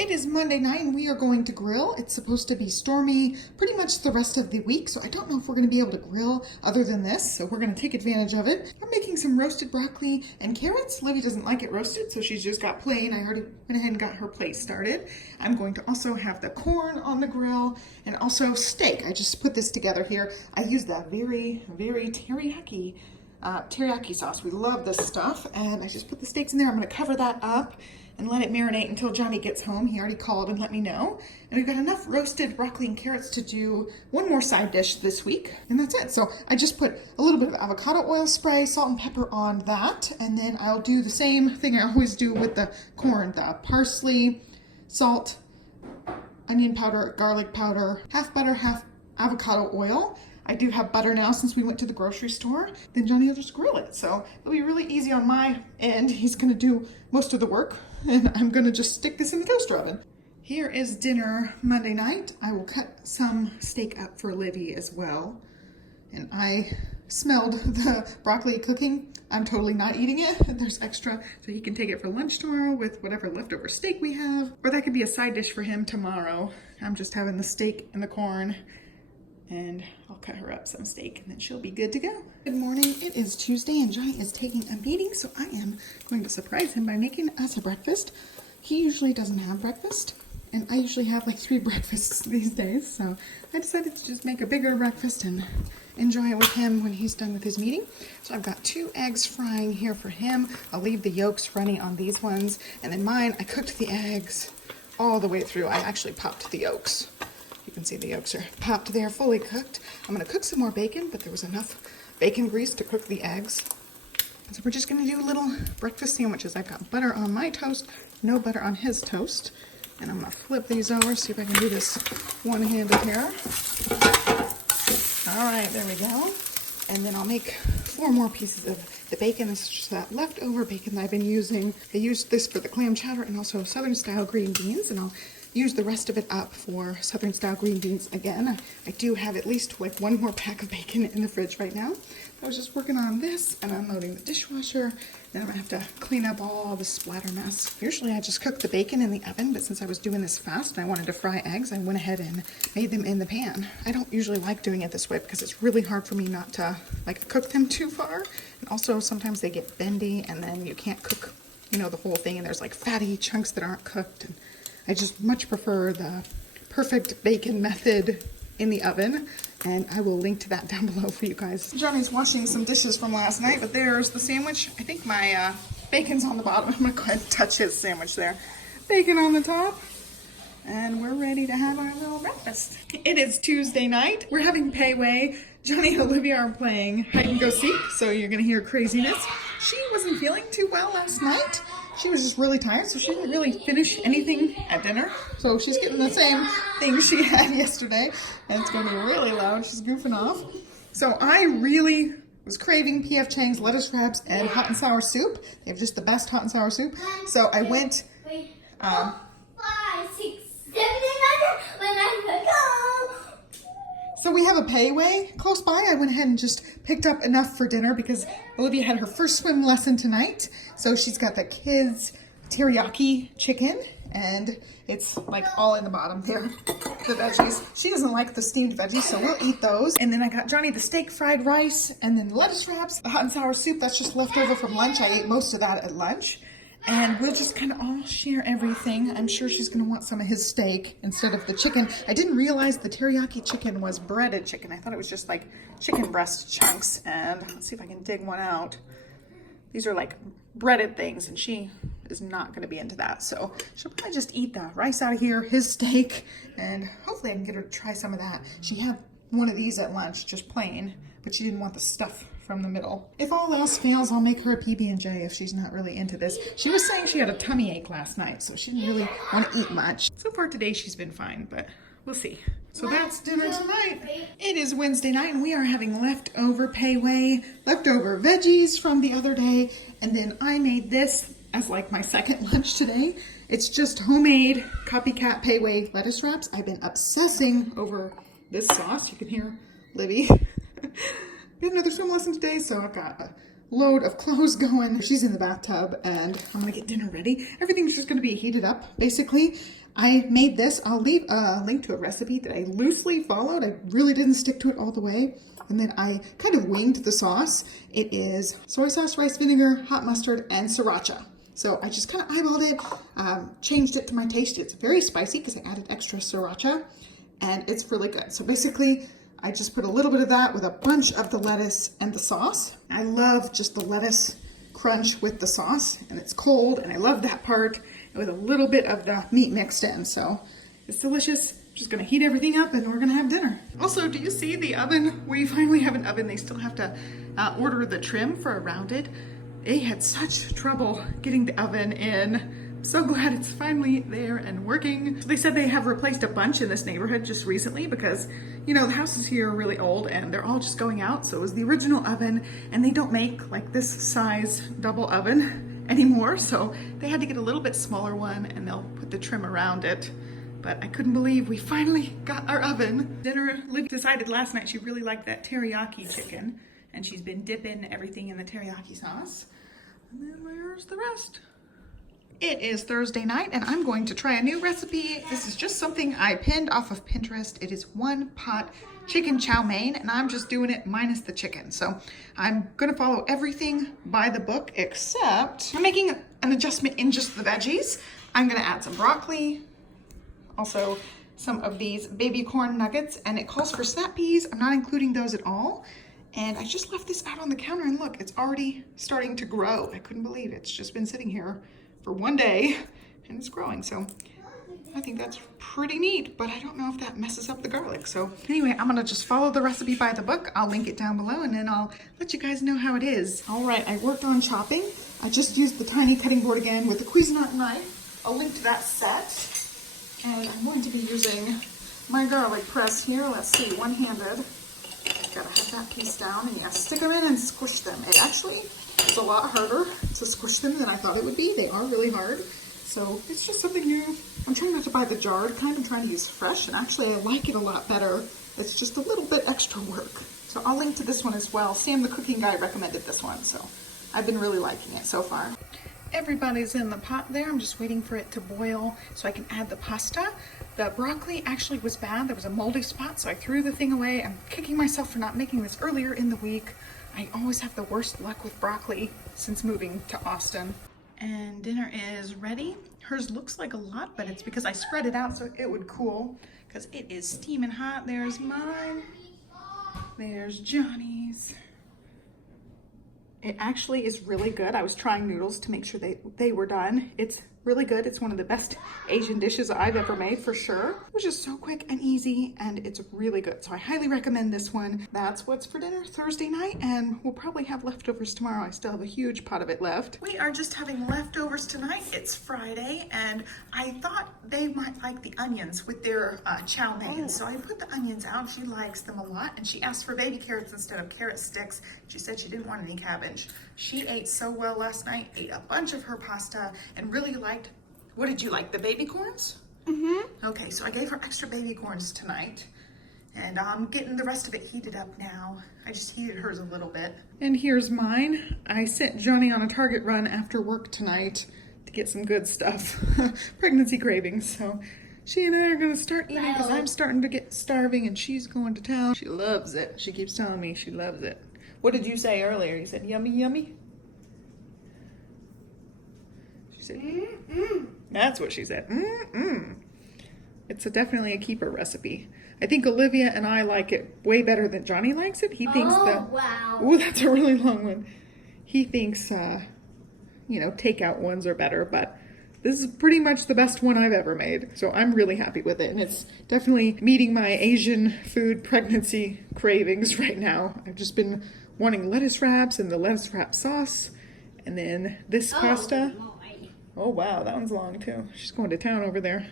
It is Monday night and we are going to grill. It's supposed to be stormy pretty much the rest of the week, so I don't know if we're going to be able to grill other than this, so we're going to take advantage of it. I'm making some roasted broccoli and carrots. Livy doesn't like it roasted, so she's just got plain. I already went ahead and got her plate started. I'm going to also have the corn on the grill and also steak. I just put this together here. I use that very teriyaki sauce. We love this stuff, and I just put the steaks in there. I'm going to cover that up and let it marinate until Johnny gets home. He already called and let me know. And we've got enough roasted broccoli and carrots to do one more side dish this week, and that's it. So I just put a little bit of avocado oil spray, salt and pepper on that, and then I'll do the same thing I always do with the corn, the parsley, salt, onion powder, garlic powder, half butter, half avocado oil. I do have butter now since we went to the grocery store. Then Johnny will just grill it. So it'll be really easy on my end. He's gonna do most of the work and I'm gonna just stick this in the toaster oven. Here is dinner Monday night. I will cut some steak up for Olivia as well. And I smelled the broccoli cooking. I'm totally not eating it. There's extra, so he can take it for lunch tomorrow with whatever leftover steak we have. Or that could be a side dish for him tomorrow. I'm just having the steak and the corn. And I'll cut her up some steak and then she'll be good to go. Good morning, it is Tuesday and Johnny is taking a meeting, so I am going to surprise him by making us a breakfast. He usually doesn't have breakfast, and I usually have like 3 breakfasts these days, so I decided to just make a bigger breakfast and enjoy it with him when he's done with his meeting. So I've got 2 eggs frying here for him. I'll leave the yolks running on these ones, and then mine, I cooked the eggs all the way through. I actually popped the yolks. You can see the yolks are popped there, fully cooked. I'm gonna cook some more bacon, but there was enough bacon grease to cook the eggs. So we're just gonna do little breakfast sandwiches. I've got butter on my toast, no butter on his toast. And I'm gonna flip these over, see if I can do this one-handed here. All right, there we go. And then I'll make 4 more pieces of the bacon. This is just that leftover bacon that I've been using. I used this for the clam chowder and also Southern style green beans, and I'll use the rest of it up for Southern style green beans again. I do have at least like 1 more pack of bacon in the fridge right now. I was just working on this and unloading the dishwasher. Then I'm gonna have to clean up all the splatter mess. Usually I just cook the bacon in the oven, but since I was doing this fast and I wanted to fry eggs, I went ahead and made them in the pan. I don't usually like doing it this way because it's really hard for me not to like cook them too far. And also sometimes they get bendy and then you can't cook, you know, the whole thing, and there's like fatty chunks that aren't cooked. And I just much prefer the perfect bacon method in the oven, and I will link to that down below for you guys. Johnny's washing some dishes from last night, but there's the sandwich. I think my bacon's on the bottom. I'm gonna go ahead and touch his sandwich there. Bacon on the top, and we're ready to have our little breakfast. It is Tuesday night. We're having payway. Johnny and Olivia are playing hide and go seek, so you're gonna hear craziness. She wasn't feeling too well last night. She was just really tired, so she didn't really finish anything at dinner. So she's getting the same thing she had yesterday, and it's gonna be really loud. She's goofing off. So I really was craving P.F. Chang's lettuce wraps and hot and sour soup. They have just the best hot and sour soup. So I went, 5, 6, 7, 8, 9, 10. So we have a payway close by. I went ahead and just picked up enough for dinner because Olivia had her first swim lesson tonight. So she's got the kids' teriyaki chicken, and it's like all in the bottom there, the veggies. She doesn't like the steamed veggies, so we'll eat those. And then I got Johnny the steak fried rice, and then lettuce wraps, the hot and sour soup. That's just left over from lunch. I ate most of that at lunch. And we'll just kind of all share everything. I'm sure she's going to want some of his steak instead of the chicken. I didn't realize the teriyaki chicken was breaded chicken. I thought it was just like chicken breast chunks. And let's see if I can dig one out. These are like breaded things, and she is not going to be into that. So she'll probably just eat the rice out of here, his steak, and hopefully I can get her to try some of that. She had one of these at lunch, just plain, but she didn't want the stuff from the middle. If all else fails, I'll make her a PB&J if she's not really into this. She was saying she had a tummy ache last night, so she didn't really want to eat much. So far today she's been fine, but we'll see. So that's dinner tonight. It is Wednesday night and we are having leftover payway, leftover veggies from the other day, and then I made this as like my second lunch today. It's just homemade copycat payway lettuce wraps. I've been obsessing over this sauce. You can hear Livy. We had another swim lesson today, so I've got a load of clothes going. She's in the bathtub and I'm gonna get dinner ready. Everything's just gonna be heated up, basically. I made this. I'll leave a link to a recipe that I loosely followed. I really didn't stick to it all the way. And then I kind of winged the sauce. It is soy sauce, rice vinegar, hot mustard, and sriracha. So I just kind of eyeballed it, changed it to my taste. It's very spicy because I added extra sriracha, and it's really good. So basically, I just put a little bit of that with a bunch of the lettuce and the sauce. I love just the lettuce crunch with the sauce, and it's cold, and I love that part, with a little bit of the meat mixed in. So it's delicious. Just gonna heat everything up and we're gonna have dinner. Also, do you see the oven? We finally have an oven. They still have to order the trim for a rounded. They had such trouble getting the oven in. I'm so glad it's finally there and working. So they said they have replaced a bunch in this neighborhood just recently because, you know, the houses here are really old and they're all just going out. So it was the original oven, and they don't make like this size double oven anymore. So they had to get a little bit smaller one, and they'll put the trim around it. But I couldn't believe we finally got our oven. Dinner, Liv decided last night she really liked that teriyaki chicken, and she's been dipping everything in the teriyaki sauce. And then where's the rest? It is Thursday night, and I'm going to try a new recipe. This is just something I pinned off of Pinterest. It is one pot chicken chow mein, and I'm just doing it minus the chicken. So I'm gonna follow everything by the book, except I'm making an adjustment in just the veggies. I'm gonna add some broccoli, also some of these baby corn nuggets, and it calls for snap peas. I'm not including those at all. And I just left this out on the counter, and look, it's already starting to grow. I couldn't believe it. It's just been sitting here for one day and it's growing. So I think that's pretty neat, but I don't know if that messes up the garlic. So anyway, I'm gonna just follow the recipe by the book. I'll link it down below, and then I'll let you guys know how it is. All right, I worked on chopping. I just used the tiny cutting board again with the Cuisinart knife. I'll link to that set. And I'm going to be using my garlic press here. Let's see, one-handed. Gotta have that piece down, and yeah, stick them in and squish them. It actually is a lot harder to squish them than I thought it would be. They are really hard. So it's just something new. I'm trying not to buy the jarred kind. I'm trying to use fresh, and actually I like it a lot better. It's just a little bit extra work. So I'll link to this one as well. Sam, the cooking guy, recommended this one, so I've been really liking it so far. Everybody's in the pot there. I'm just waiting for it to boil so I can add the pasta. The broccoli actually was bad. There was a moldy spot, so I threw the thing away. I'm kicking myself for not making this earlier in the week. I always have the worst luck with broccoli since moving to Austin. And dinner is ready. Hers looks like a lot, but it's because I spread it out so it would cool, because it is steaming hot. There's mine. There's Johnny's. It actually is really good. I was trying noodles to make sure they were done. It's really good. It's one of the best Asian dishes I've ever made, for sure. It was just so quick and easy, and it's really good. So I highly recommend this one. That's what's for dinner Thursday night, and we'll probably have leftovers tomorrow. I still have a huge pot of it left. We are just having leftovers tonight. It's Friday, and I thought they might like the onions with their chow mein. So I put the onions out. She likes them a lot, and she asked for baby carrots instead of carrot sticks. She said she didn't want any cabbage. She ate so well last night, ate a bunch of her pasta, and really liked, what did you like, the baby corns? Mm-hmm. Okay, so I gave her extra baby corns tonight, and I'm getting the rest of it heated up now. I just heated hers a little bit. And here's mine. I sent Johnny on a Target run after work tonight to get some good stuff. Pregnancy cravings, so she and I are gonna start eating because I'm starting to get starving, and she's going to town. She loves it. She keeps telling me she loves it. What did you say earlier? You said yummy, yummy? She said, mm-mm. That's what she said. Mm-mm. It's definitely a keeper recipe. I think Olivia and I like it way better than Johnny likes it. He thinks wow. Ooh, that's a really long one. He thinks, you know, takeout ones are better, but this is pretty much the best one I've ever made. So I'm really happy with it. And it's definitely meeting my Asian food pregnancy cravings right now. I've just been wanting lettuce wraps and the lettuce wrap sauce. And then this pasta. Oh, wow, that one's long too. She's going to town over there.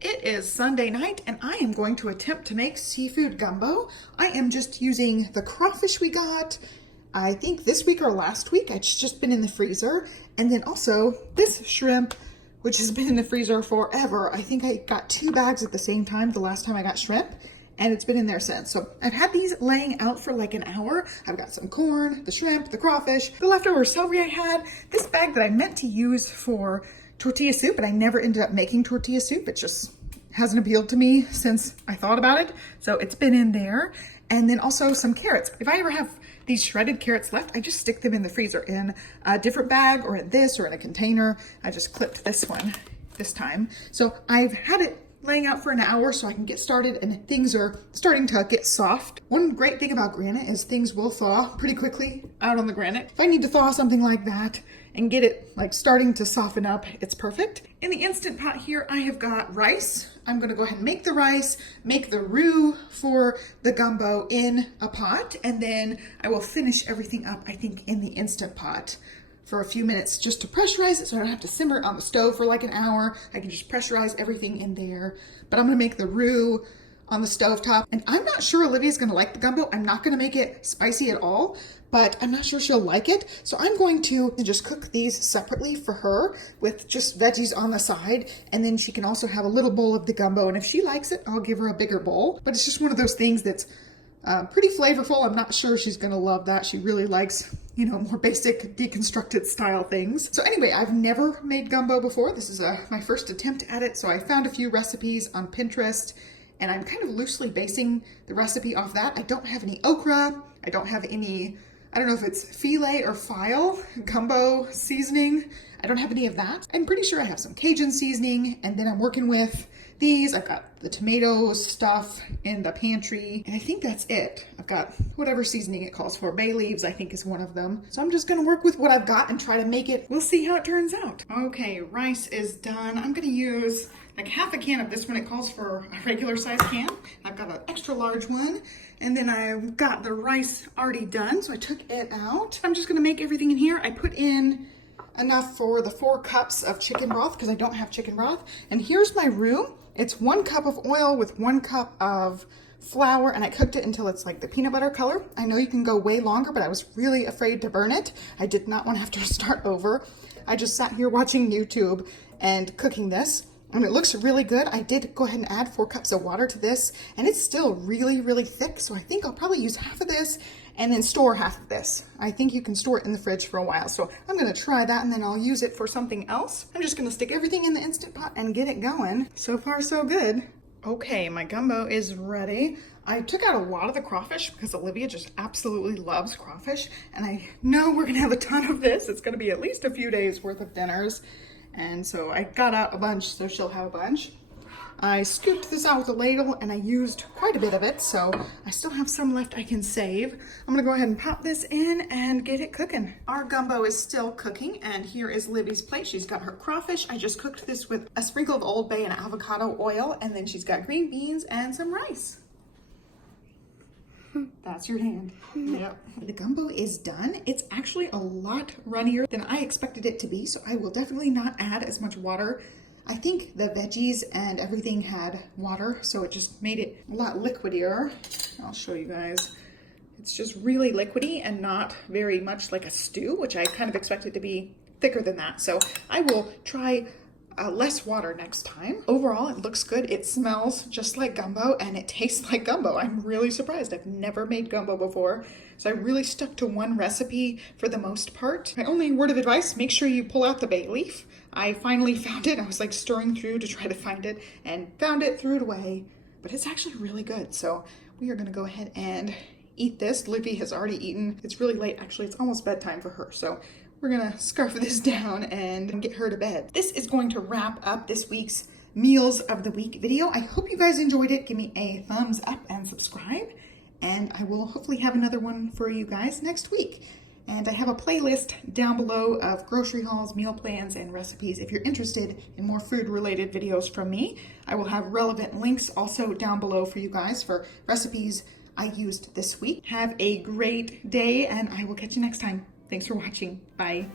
It is Sunday night, and I am going to attempt to make seafood gumbo. I am just using the crawfish we got, I think this week or last week. It's just been in the freezer. And then also this shrimp, which has been in the freezer forever. I think I got 2 bags at the same time the last time I got shrimp. and it's been in there since. So I've had these laying out for like an hour. I've got some corn, the shrimp, the crawfish, the leftover celery I had, this bag that I meant to use for tortilla soup, but I never ended up making tortilla soup. It just hasn't appealed to me since I thought about it. So it's been in there. And then also some carrots. If I ever have these shredded carrots left, I just stick them in the freezer in a different bag or in this or in a container. I just clipped this one this time. So I've had it laying out for an hour so I can get started, and things are starting to get soft. One great thing about granite is things will thaw pretty quickly out on the granite. If I need to thaw something like that and get it like starting to soften up, it's perfect. In the Instant Pot here, I have got rice. I'm gonna go ahead and make the rice, make the roux for the gumbo in a pot, and then I will finish everything up, I think, in the Instant Pot for a few minutes just to pressurize it so I don't have to simmer it on the stove for like an hour. I can just pressurize everything in there. But I'm gonna make the roux on the stovetop. And I'm not sure Olivia's gonna like the gumbo. I'm not gonna make it spicy at all, but I'm not sure she'll like it. So I'm going to just cook these separately for her with just veggies on the side. And then she can also have a little bowl of the gumbo. And if she likes it, I'll give her a bigger bowl. But it's just one of those things that's pretty flavorful. I'm not sure she's gonna love that. She really likes, you know, more basic deconstructed style things. So anyway, I've never made gumbo before. This is my first attempt at it. So I found a few recipes on Pinterest and I'm kind of loosely basing the recipe off that. I don't have any okra. I don't have any, I don't know if it's filet or file gumbo seasoning. I don't have any of that. I'm pretty sure I have some Cajun seasoning, and then I'm working with these. I've got the tomato stuff in the pantry, and I think that's it. I've got whatever seasoning it calls for. Bay leaves, I think, is one of them. So I'm just gonna work with what I've got and try to make it. We'll see how it turns out. Okay, rice is done. I'm gonna use like half a can of this one. It calls for a regular size can. I've got an extra large one, and then I've got the rice already done, so I took it out. I'm just gonna make everything in here. I put in enough for the 4 cups of chicken broth because I don't have chicken broth. And here's my roux. It's 1 cup of oil with 1 cup of flour, and I cooked it until it's like the peanut butter color. I know you can go way longer, but I was really afraid to burn it. I did not want to have to start over. I just sat here watching YouTube and cooking this, and it looks really good. I did go ahead and add 4 cups of water to this, and it's still really, really thick. So I think I'll probably use half of this and then store half of this. I think you can store it in the fridge for a while. So I'm gonna try that, and then I'll use it for something else. I'm just gonna stick everything in the Instant Pot and get it going. So far, so good. Okay, my gumbo is ready. I took out a lot of the crawfish because Olivia just absolutely loves crawfish. And I know we're gonna have a ton of this. It's gonna be at least a few days worth of dinners. And so I got out a bunch, so she'll have a bunch. I scooped this out with a ladle and I used quite a bit of it, so I still have some left I can save. I'm gonna go ahead and pop this in and get it cooking. Our gumbo is still cooking, and here is Libby's plate. She's got her crawfish. I just cooked this with a sprinkle of Old Bay and avocado oil, and then she's got green beans and some rice. That's your hand. Yep. The gumbo is done. It's actually a lot runnier than I expected it to be, so I will definitely not add as much water. I think the veggies and everything had water, so it just made it a lot liquidier. I'll show you guys. It's just really liquidy and not very much like a stew, which I kind of expected to be thicker than that. So I will try less water next time. Overall, it looks good. It smells just like gumbo and it tastes like gumbo. I'm really surprised. I've never made gumbo before. So I really stuck to one recipe for the most part. My only word of advice, make sure you pull out the bay leaf. I finally found it. I was like stirring through to try to find it and found it, threw it away, but it's actually really good. So we are gonna go ahead and eat this. Livy has already eaten. It's really late, actually. It's almost bedtime for her. So we're gonna scarf this down and get her to bed. This is going to wrap up this week's Meals of the Week video. I hope you guys enjoyed it. Give me a thumbs up and subscribe. And I will hopefully have another one for you guys next week. And I have a playlist down below of grocery hauls, meal plans, and recipes. If you're interested in more food-related videos from me, I will have relevant links also down below for you guys for recipes I used this week. Have a great day, and I will catch you next time. Thanks for watching. Bye.